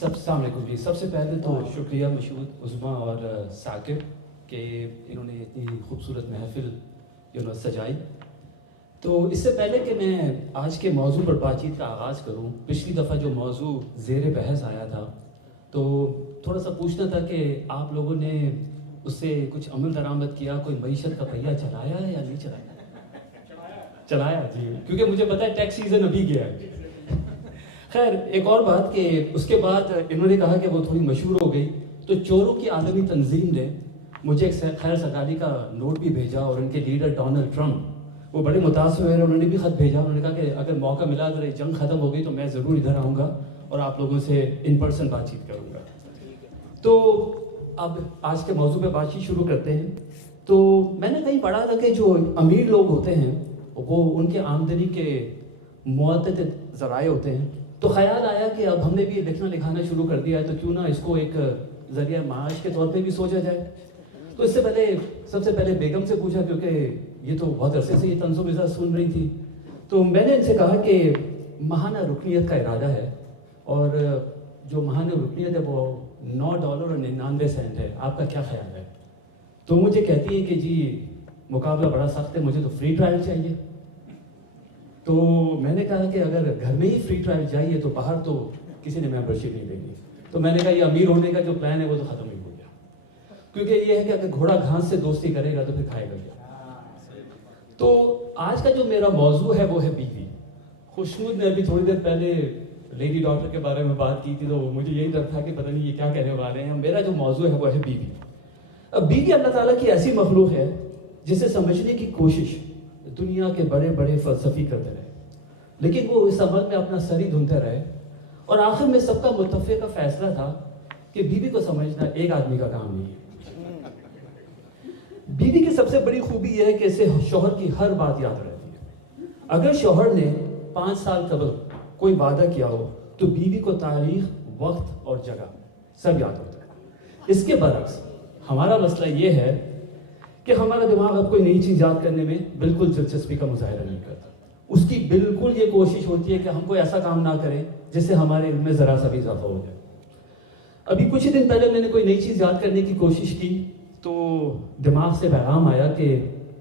السلام علیکم جی. سب سے پہلے تو شکریہ مشہود عظما اور ثاقب کہ انہوں نے اتنی خوبصورت محفل سجائی. تو اس سے پہلے کہ میں آج کے موضوع پر بات چیت کا آغاز کروں، پچھلی دفعہ جو موضوع زیر بحث آیا تھا تو تھوڑا سا پوچھنا تھا کہ آپ لوگوں نے اس سے کچھ عمل درآمد کیا، کوئی معیشت کا پہیہ چلایا ہے یا نہیں چلایا؟ چلایا جی، کیونکہ مجھے پتا ہے ٹیکس سیزن ابھی گیا ہے. خیر ایک اور بات کہ اس کے بعد انہوں نے کہا کہ وہ تھوڑی مشہور ہو گئی تو چوروں کی عالمی تنظیم نے مجھے ایک خیر سگالی کا نوٹ بھی بھیجا اور ان کے لیڈر ڈونلڈ ٹرمپ وہ بڑے متاثر ہوئے، انہوں نے بھی خط بھیجا. انہوں نے کہا کہ اگر موقع ملا، اگر یہ جنگ ختم ہو گئی تو میں ضرور ادھر آؤں گا اور آپ لوگوں سے ان پرسن بات چیت کروں گا. تو اب آج کے موضوع پہ بات چیت شروع کرتے ہیں. تو میں نے کہیں پڑھا تھا کہ جو امیر لوگ ہوتے ہیں وہ ان کے آمدنی کے متعدد ذرائع ہوتے ہیں. تو خیال آیا کہ اب ہم نے بھی لکھنا لکھانا شروع کر دیا ہے تو کیوں نہ اس کو ایک ذریعہ معاش کے طور پہ بھی سوچا جائے. تو اس سے پہلے سب سے پہلے بیگم سے پوچھا، کیونکہ یہ تو بہت عرصے سے یہ طنز و مزاح سن رہی تھی. تو میں نے ان سے کہا کہ ماہانہ رکنیت کا ارادہ ہے اور جو ماہانہ رکنیت ہے وہ $9.99 ہے. آپ کا کیا خیال ہے؟ تو مجھے کہتی ہے کہ جی مقابلہ بڑا سخت ہے، مجھے تو فری ٹرائل چاہیے. تو میں نے کہا کہ اگر گھر میں ہی فری ٹرائل چاہیے تو باہر تو کسی نے ممبرشپ نہیں دینی. تو میں نے کہا یہ امیر ہونے کا جو پلان ہے وہ تو ختم ہی ہو گیا، کیونکہ یہ ہے کہ اگر گھوڑا گھاس سے دوستی کرے گا تو پھر کھائے گا کیا. تو آج کا جو میرا موضوع ہے وہ ہے بیوی. خوشنود نے ابھی تھوڑی دیر پہلے لیڈی ڈاکٹر کے بارے میں بات کی تھی تو مجھے یہی ڈر تھا کہ پتہ نہیں یہ کیا کہنے والے ہیں. میرا جو موضوع ہے وہ ہے بیوی. اب بیوی اللہ تعالیٰ کی ایسی مخلوق ہے جسے سمجھنے کی کوشش دنیا کے بڑے بڑے فلسفی کرتے رہے، لیکن وہ اس عمل میں اپنا سر ہی دھنتے رہے اور آخر میں سب کا متفقہ فیصلہ تھا کہ بیوی کو سمجھنا ایک آدمی کا کام نہیں ہے. بیوی کی سب سے بڑی خوبی یہ ہے کہ اسے شوہر کی ہر بات یاد رہتی ہے. اگر شوہر نے 5 سال قبل کوئی وعدہ کیا ہو تو بیوی کو تاریخ، وقت اور جگہ سب یاد ہوتا ہے. اس کے برعکس ہمارا مسئلہ یہ ہے کہ ہمارا دماغ اب کوئی نئی چیز یاد کرنے میں بالکل دلچسپی کا مظاہرہ نہیں کرتا. اس کی بالکل یہ کوشش ہوتی ہے کہ ہم کوئی ایسا کام نہ کریں جس سے ہمارے علم میں ذرا سا بھی اضافہ ہو جائے. ابھی کچھ ہی دن پہلے میں نے کوئی نئی چیز یاد کرنے کی کوشش کی تو دماغ سے پیغام آیا کہ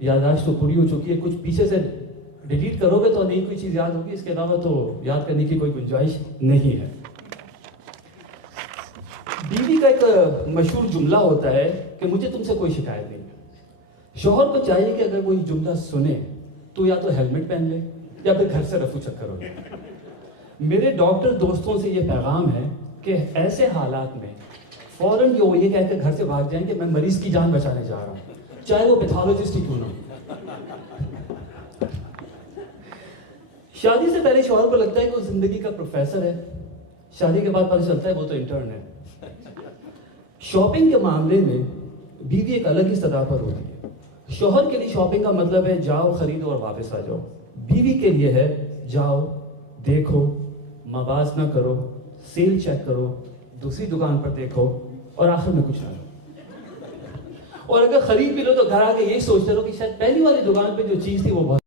یادداشت تو پوری ہو چکی ہے، کچھ پیچھے سے ڈیلیٹ کرو گے تو نئی کوئی چیز یاد ہوگی، اس کے علاوہ تو یاد کرنے کی کوئی گنجائش نہیں ہے. بیوی کا ایک مشہور جملہ ہوتا ہے کہ مجھے تم سے کوئی شکایت نہیں ہے. شوہر کو چاہیے کہ اگر کوئی جملہ سنے تو یا تو ہیلمٹ پہن لے یا پھر گھر سے رفو چکر ہو جائے. میرے ڈاکٹر دوستوں سے یہ پیغام ہے کہ ایسے حالات میں فوراً یہ کہہ کے گھر سے بھاگ جائیں کہ میں مریض کی جان بچانے جا رہا ہوں، چاہے وہ پیتھولوجسٹ ہی کیوں نہ ہو. شادی سے پہلے شوہر کو لگتا ہے کہ وہ زندگی کا پروفیسر ہے، شادی کے بعد پتہ چلتا ہے وہ تو انٹرن ہے. شاپنگ کے معاملے میں بیوی ایک الگ ہی سطح پر ہوتی ہے. شوہر کے لیے شاپنگ کا مطلب ہے جاؤ خریدو اور واپس آ جاؤ. بیوی کے لیے ہے جاؤ دیکھو، مواز نہ کرو، سیل چیک کرو، دوسری دکان پر دیکھو اور آخر میں کچھ نہ لو. اور اگر خرید بھی لو تو گھر آ کے یہی سوچتے رہو کہ شاید پہلی والی دکان پہ جو چیز تھی وہ بہت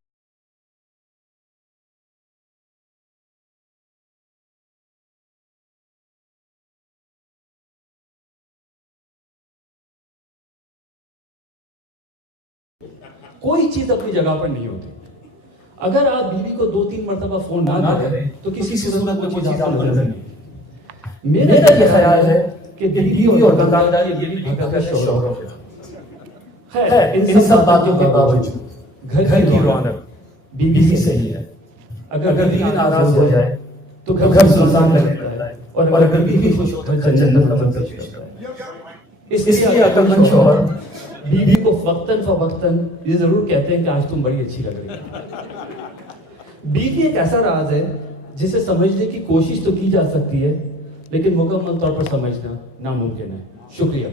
کوئی چیز اپنی جگہ پر نہیں ہوتی. اگر آپ بیوی کو 2-3 مرتبہ فون نہ کریں تو کسی صورت میں کوئی چیز آپ کو نظر نہیں. میرا یہ خیال ہے کہ بیوی اور دکانداری یہ بھی بھگت ہے شوہروں کا. خیر ان سب باتوں کے باوجود گھر کی رونق بیوی سے ہی ہے. اگر بیوی ناراض ہو جائے تو گھر سنسان لگتا ہے اور اگر بیوی خوش ہو تو جنت کا منظر ہوتا ہے. اس لیے عقل مند شوہر بیوی کو وقتاً فوقتاً یہ ضرور کہتے ہیں کہ آج تم بڑی اچھی لگ رہی ہے. بیوی ایک ایسا راز ہے جسے سمجھنے کی کوشش تو کی جا سکتی ہے لیکن مکمل طور پر سمجھنا ناممکن ہے. شکریہ.